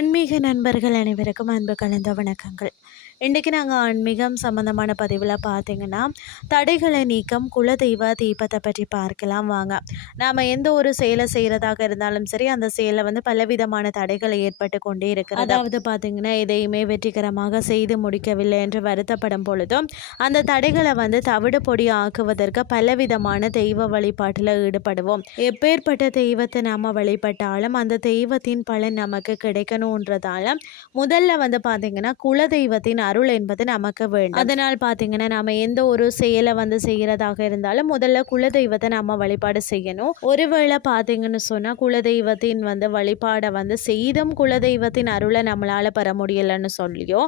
ஆன்மீக நண்பர்கள் அனைவருக்கும் அன்பு கலந்த வணக்கங்கள். இன்றைக்கி நாங்கள் ஆன்மீகம் சம்மந்தமான பதிவில் பார்த்தீங்கன்னா தடைகளை நீக்கம் குலதெய்வ தீபத்தை பற்றி பார்க்கலாம் வாங்க. நாம் எந்த ஒரு செயலை செய்கிறதாக இருந்தாலும் சரி அந்த செயலை வந்து பலவிதமான தடைகளை ஏற்பட்டு கொண்டே இருக்கிறது? அதாவது பார்த்திங்கன்னா எதையுமே வெற்றிகரமாக செய்து முடிக்கவில்லை என்று வருத்தப்படும் பொழுதும் அந்த தடைகளை வந்து தவிடு பொடி ஆக்குவதற்கு பலவிதமான தெய்வ வழிபாட்டில் ஈடுபடுவோம். எப்பேற்பட்ட தெய்வத்தை நாம் வழிபட்டாலும் அந்த தெய்வத்தின் பலன் நமக்கு கிடைக்கணும் கிடைக்கணுன்றதால முதல்ல வந்து பார்த்திங்கன்னா குலதெய்வத்தின் அருள் என்பது நமக்கு வேண்டும். அதனால் பார்த்தீங்கன்னா நம்ம எந்த ஒரு செயலை வந்து செய்கிறதாக இருந்தாலும் முதல்ல குலதெய்வத்தை நம்ம வழிபாடு செய்யணும். ஒருவேளை பார்த்தீங்கன்னு சொன்னால் குலதெய்வத்தின் வந்து வழிபாடை வந்து செய்தும் குலதெய்வத்தின் அருளை நம்மளால் பெற முடியலைன்னு சொல்லியோ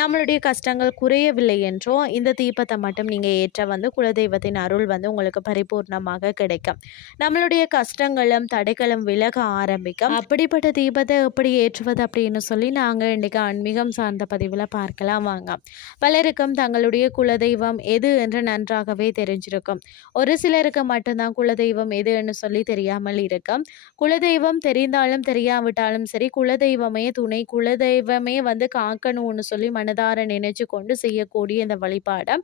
நம்மளுடைய கஷ்டங்கள் குறையவில்லை என்றோ இந்த தீபத்தை மட்டும் நீங்கள் ஏற்ற வந்து குலதெய்வத்தின் அருள் வந்து உங்களுக்கு பரிபூர்ணமாக கிடைக்கும். நம்மளுடைய கஷ்டங்களும் தடைகளும் விலக ஆரம்பிக்கும். அப்படிப்பட்ட தீபத்தை எப்படி ஏற்றுவது அப்படின்னு சொல்லி நாங்கள் இன்றைக்கி ஆன்மீகம் சார்ந்த பதிவில் பார்க்கலாம் வாங்க பலருக்கும் தங்களுடைய குலதெய்வம் எது என்று நன்றாகவே தெரிஞ்சிருக்கும். ஒரு சிலருக்கு மட்டும்தான் குலதெய்வம் எதுன்னு சொல்லி தெரியாமல் இருக்கும். குலதெய்வம் தெரிந்தாலும் தெரியாவிட்டாலும் சரி குலதெய்வமே துணை குலதெய்வமே வந்து காக்கணும்னு சொல்லி மனதார நினைச்சு கொண்டு செய்யக்கூடிய இந்த வழிபாடை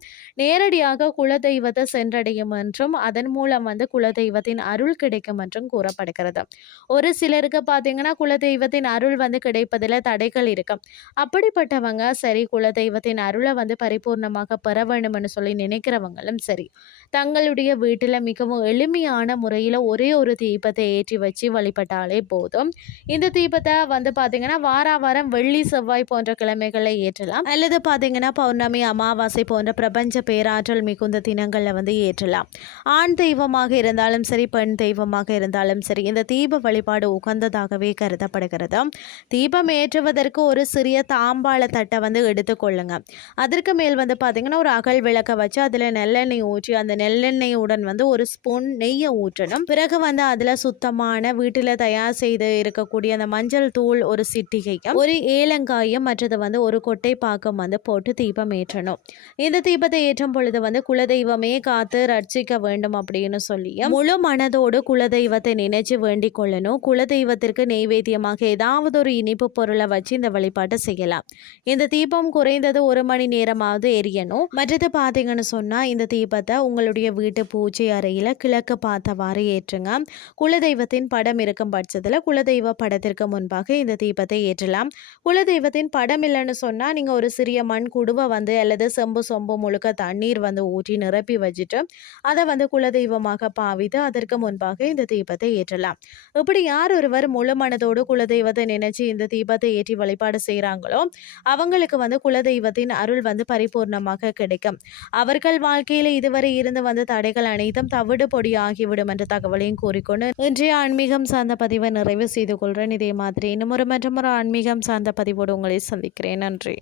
நேரடியாக குலதெய்வத்தை சென்றடையும் என்றும் அதன் மூலம் வந்து குலதெய்வத்தின் அருள் கிடைக்கும் என்றும் கூறப்படுகிறது. ஒரு சிலருக்கு பார்த்தீங்கன்னா குலதெய்வத்தின் அருள் வந்து கிடைப்பதில் தடைகள் இருக்கும். அப்படிப்பட்டவங்க சரி குல தெய்வத்தின் அருளை வந்து பரிபூர்ணமாக பெற வேண்டும்னு சொல்லி நினைக்கிறவங்களும் சரி தங்களுடைய வீட்டில் மிகவும் எளிமையான முறையில் ஒரே ஒரு தீபத்தை ஏற்றி வச்சு வழிபட்டாலே போதும். இந்த தீபத்தை வந்து பார்த்தீங்கன்னா வார வாரம் வெள்ளி செவ்வாய் போன்ற கிழமைகளை ஏற்றலாம். அல்லது பார்த்தீங்கன்னா பௌர்ணமி அமாவாசை போன்ற பிரபஞ்ச பேராற்றல் மிகுந்த தினங்களில் வந்து ஏற்றலாம். ஆண் தெய்வமாக இருந்தாலும் சரி பெண் தெய்வமாக இருந்தாலும் சரி இந்த தீப வழிபாடு உகந்ததாகவே கருதப்படுகிறது. தீபம் ஏற்றுவதற்கு ஒரு சிறிய தாம்பாள தட்டை வந்து எடுத்துக்கொள்ளுங்க அதற்கு மேல் வந்து பார்த்திங்கன்னா ஒரு அகல் விளக்கை வச்சு அதில் நெல்லெண்ணெய் ஊற்றி அந்த நெல்லெண்ணெயுடன் வந்து ஒரு ஸ்பூன் நெய்யை ஊற்றணும். பிறகு வந்து அதில் சுத்தமான வீட்டில் தயார் செய்து இருக்கக்கூடிய அந்த மஞ்சள் தூள் ஒரு சிட்டிகையும் ஒரு ஏலங்காயும் மற்றது வந்து ஒரு கொட்டை பாக்கம் வந்து போட்டு தீபம் ஏற்றணும். இந்த தீபத்தை ஏற்றும் பொழுது வந்து குலதெய்வமே காத்து ரட்சிக்க வேண்டும் அப்படின்னு சொல்லி முழு மனதோடு குலதெய்வத்தை நினைச்சு வேண்டிக் கொள்ளணும். குலதெய்வத்திற்கு நெய்வேத்தியமாக ஏதாவது ஒரு இனிப்பு பொருளை வச்சு இந்த வழிபாட்டை செய்யலாம். இந்த தீபம் குறைந்தது ஒரு மணி நேரமாவது எரியணும். மற்றது பார்த்தீங்கன்னு சொன்னால் இந்த தீபத்தை உங்களுடைய வீட்டு பூஜை அறையில் கிழக்கு பார்த்தவாறு ஏற்றுங்க. குலதெய்வத்தின் படம் இருக்கும் பட்சத்தில் குலதெய்வ படத்திற்கு முன்பாக இந்த தீபத்தை ஏற்றலாம். குலதெய்வத்தின் படம் இல்லைன்னு சொன்னால் நீங்கள் ஒரு சிறிய மண் குடுவை வந்து அல்லது செம்பு சொம்பு முழுக்க தண்ணீர் வந்து ஊற்றி நிரப்பி வச்சுட்டு அதை வந்து குலதெய்வமாக பாவித்து அதற்கு முன்பாக இந்த தீபத்தை ஏற்றலாம். இப்படி யார் ஒருவர் முழு மனதோடு குலதெய்வத்தை நினைச்சு இந்த தீபத்தை ஏற்றி வழிபாடு செய்கிறாங்களோ அவங்களுக்கு வந்து குலதெய்வத்தின் அருள் வந்து பரிபூர்ணமாக கிடைக்கும். அவர்கள் வாழ்க்கையில் இதுவரை இருந்து வந்த தடைகள் அனைத்தும் தவிடு பொடி ஆகிவிடும் என்ற தகவலையும் கூறிக்கொண்டு இன்றைய ஆன்மீகம் சார்ந்த பதிவை நிறைவு செய்து கொள்கிறேன் இதே மாதிரி இன்னும் ஒரு மற்றும் ஒரு ஆன்மீகம் சார்ந்த பதிவோடு உங்களை சந்திக்கிறேன். நன்றி.